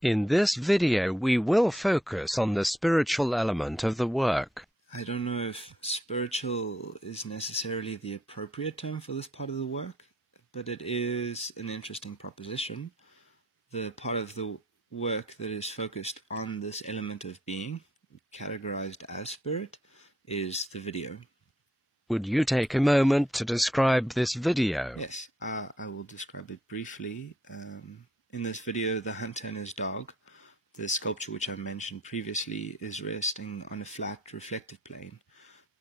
In this video we will focus on the spiritual element of the work. I don't know if spiritual is necessarily the appropriate term for this part of the work, but it is an interesting proposition. The part of the work that is focused on this element of being, categorized as spirit, is the video. Would you take a moment to describe this video? Yes, I will describe it briefly. In this video, the hunter and his dog, the sculpture which I mentioned previously, is resting on a flat reflective plane.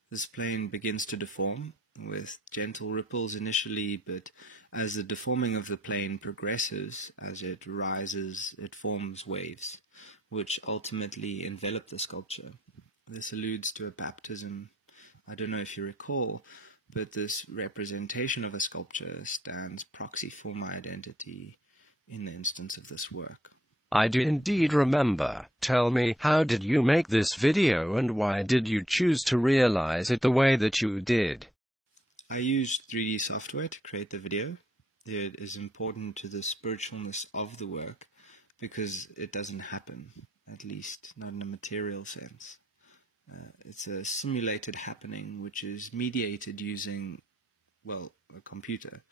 This plane begins to deform with gentle ripples initially, but as the deforming of the plane progresses, as it rises, it forms waves, which ultimately envelop the sculpture. This alludes to a baptism. I don't know if you recall, but this representation of a sculpture stands proxy for my identity in the instance of this work. I do indeed remember. Tell me, how did you make this video and why did you choose to realize it the way that you did? I used 3D software to create the video. It is important to the spiritualness of the work because it doesn't happen, at least not in a material sense. It's a simulated happening which is mediated using, well, a computer.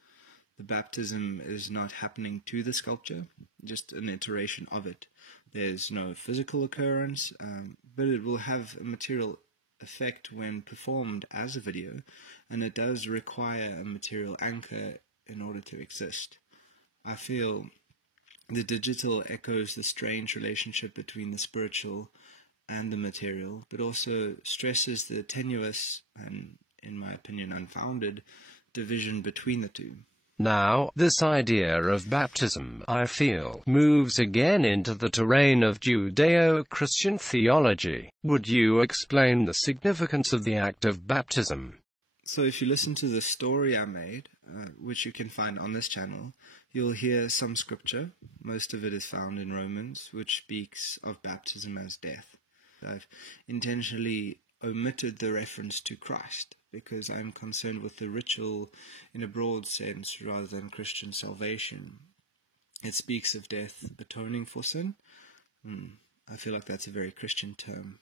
The baptism is not happening to the sculpture, just an iteration of it. There's no physical occurrence, but it will have a material effect when performed as a video, and it does require a material anchor in order to exist. I feel the digital echoes the strange relationship between the spiritual and the material, but also stresses the tenuous and, in my opinion, unfounded division between the two. Now, this idea of baptism, I feel, moves again into the terrain of Judeo-Christian theology. Would you explain the significance of the act of baptism? So if you listen to the story I made, which you can find on this channel, you'll hear some scripture. Most of it is found in Romans, which speaks of baptism as death. I've intentionally omitted the reference to Christ because I'm concerned with the ritual in a broad sense rather than Christian salvation. It speaks of death atoning for sin. I feel like that's a very Christian term.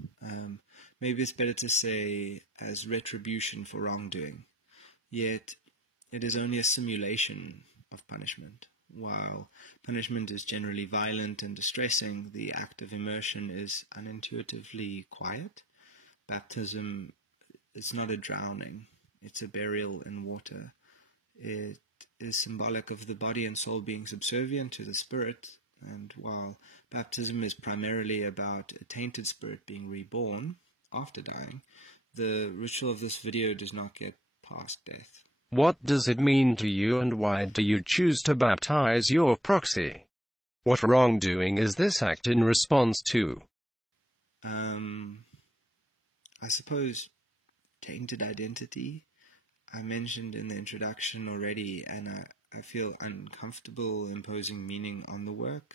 Maybe it's better to say as retribution for wrongdoing. Yet it is only a simulation of punishment. While punishment is generally violent and distressing, the act of immersion is unintuitively quiet. Baptism is not a drowning, it's a burial in water. It is symbolic of the body and soul being subservient to the spirit, and while baptism is primarily about a tainted spirit being reborn after dying, the ritual of this video does not get past death. What does it mean to you and why do you choose to baptize your proxy? What wrongdoing is this act in response to? I suppose tainted identity. I mentioned in the introduction already, and I feel uncomfortable imposing meaning on the work,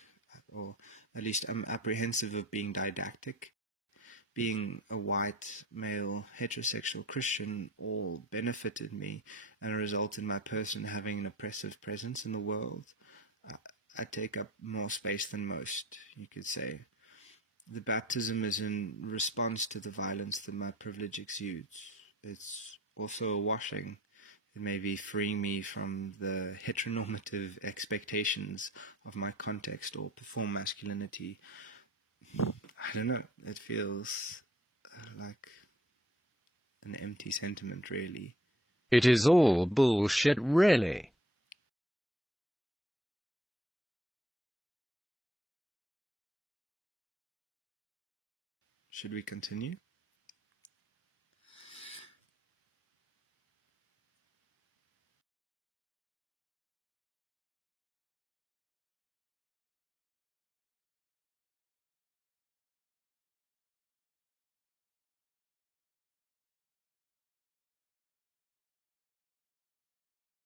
or at least I'm apprehensive of being didactic. Being a white, male, heterosexual Christian all benefited me and resulted in my person having an oppressive presence in the world. I take up more space than most, you could say. The baptism is in response to the violence that my privilege exudes. It's also a washing. It may be freeing me from the heteronormative expectations of my context or perform masculinity. I don't know, it feels like an empty sentiment, really. It is all bullshit, really. Should we continue?